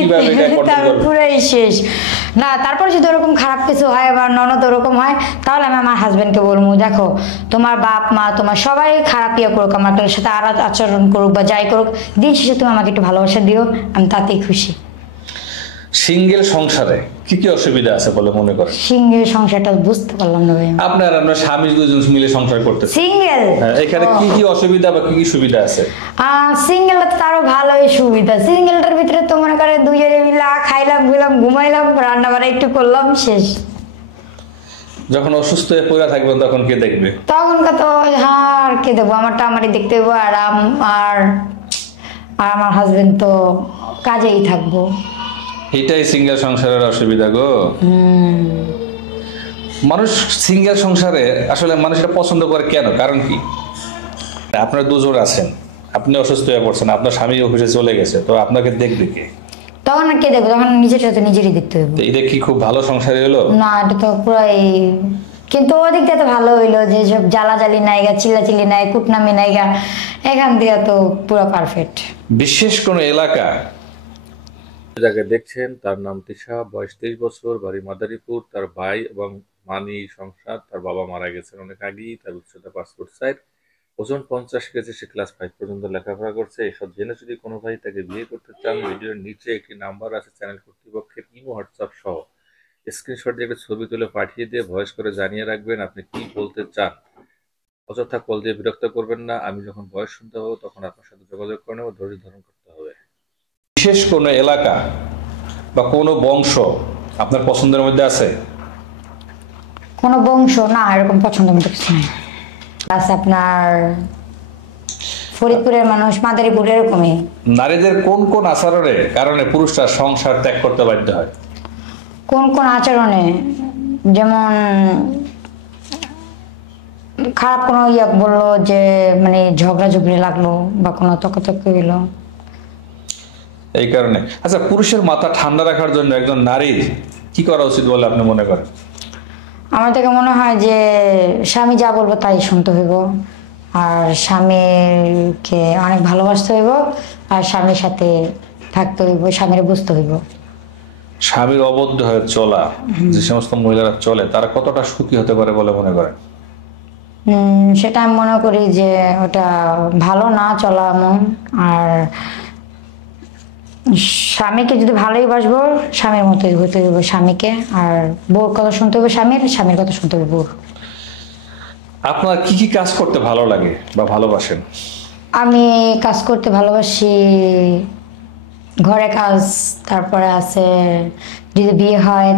কিভাবে এটা কন্ট্রোল করব পুরাই শেষ না। তারপর যদি ওরকম খারাপ কিছু হয় বা ননদ ওরকম হয়, তাহলে আমি আমার হাজবেন্ডকে বলবো, দেখো তোমার বাপ মা তোমার সবাই খারাপ ইয়ে করুক, আমার সাথে আর আচরণ করুক বা যাই করুক, দিন শেষে তুমি আমাকে একটু ভালোবাসা দিও, আমি তাতেই খুশি। সিঙ্গেল সংসারে কি কি অসুবিধা আছে বলে মনে করেন? সিঙ্গেল সংসারটা বুঝতে পারলাম না ভাই। আপনার স্বামী দুজন মিলে সংসার করতে সিঙ্গেল, এখানে কি কি অসুবিধা বা কি কি সুবিধা আছে? সিঙ্গেল তো আরো ভালোই সুবিধা। সিঙ্গেলটার ভিতরে তো মনে করে দুজনে মিলে খাইলাম ঘুরলাম ঘুমাইলাম রান্না বান্না একটু করলাম, শেষ। যখন অসুস্থ হয়ে পড়ে থাকবেন তখন কে দেখবে? তখন তো আর কে দেখবো, আমারটা আমারই দেখতে হইব। আর আমার হাজবেন্ড তো কাজেই থাকবো। এটাই সিঙ্গেল সংসারের অসুবিধা গো। মানুষ সিঙ্গেল সংসারে আসলে মানুষ এটা পছন্দ করে কেন, কারণ কি? আপনার দুজন আছেন, আপনি অসুস্থ হয়ে পড়ছেন, আপনার স্বামী অফিসে চলে গেছে, তো আপনাকে দেখবে কে? তখন আর কে দেখবো, তখন নিজেরটা তো নিজেরই দেখতে হইব। এটা কি খুব ভালো সংসার হলো? না, এটা তো পুরাই। কিন্তু ওদিক দিয়ে তো ভালো হইলো যে সব জ্বালাজালি নাইগা, চিল্লাচিল্লি নাই, কুটনামি নাইগা, এখান দিয়ে তো পুরো পারফেক্ট। বিশেষ কোন এলাকা যাকে দেখছেন তার নাম তিশা, বয়স 23 বছর, বাড়ি মাদারীপুর। তার ভাই এবং মা নিয়ে সংসার। তার বাবা মারা গেছেন অনেক আগেই। তার উচ্চতা 5 ফুট 4, ওজন 50 কেজি। সে ক্লাস 5 পর্যন্ত লেখাপড়া করছে। এসব জেনে যদি কোনো ভাই তাকে বিয়ে করতে চান, ভিডিওর নিচে একটি নাম্বার আছে চ্যানেল কর্তৃপক্ষের, ইমো হোয়াটসঅ্যাপ সহ। স্ক্রিনশট দিয়ে একটা ছবি তুলে পাঠিয়ে দিয়ে ভয়েস করে জানিয়ে রাখবেন আপনি কি বলতে চান। অযথা কল দিয়ে বিরক্ত করবেন না। আমি যখন ভয়েস শুনতে পাবো তখন আপনার সাথে যোগাযোগ করে নেবো। ধৈর্য ধারণ করতে হবে। বিশেষ কোন এলাকা বা কোনো বংশ আপনার পছন্দের মধ্যে আছে? কোনো বংশ না, এরকম পছন্দের মতো কিছু নেই। আছে আপনার ফরিদপুরের মানুষ, মাদারীপুর, এরকমই। নারীদের কোন কোন আচরণের কারণে পুরুষরা সংসার ত্যাগ করতে বাধ্য হয়? কোন কোন আচরণে? যেমন খারাপ কোনো ইয়ে বললো, যে মানে ঝগড়াঝগড়ি লাগলো বা কোনো তর্কাতর্কি হইলো, এই কারণে। আচ্ছা, পুরুষের মাথা ঠান্ডা রাখার জন্য একজন নারীর কি করা উচিত বলে আপনি মনে করেন? আমার থেকে মনে হয় যে স্বামী যা বলবো তাই শুনতে হইব, আর স্বামীকে অনেক ভালোবাসতে হইব, আর স্বামীর সাথে থাকতে হইব, স্বামীর বুঝতে হইব। স্বামীর অবদ্ধ হয়ে চলা যে সমস্ত মহিলারা চলে, তারা কতটা সুখী হতে পারে বলে মনে করেন? সেটা আমি মনে করি যে ওটা ভালো না চলা এমন। আর স্বামীকে যদি ভালোই বাসবো, স্বামীর মতোই হতে হইব স্বামীকে, আর বউর কথা শুনতে হবে স্বামীর, স্বামীর কথা শুনতে হবে বউর। আপনার কি কি কাজ করতে ভালো লাগে বা ভালোবাসেন? আমি কাজ করতে ভালোবাসি, ঘরে কাজ, তারপরে আছে যদি বিয়ে হয়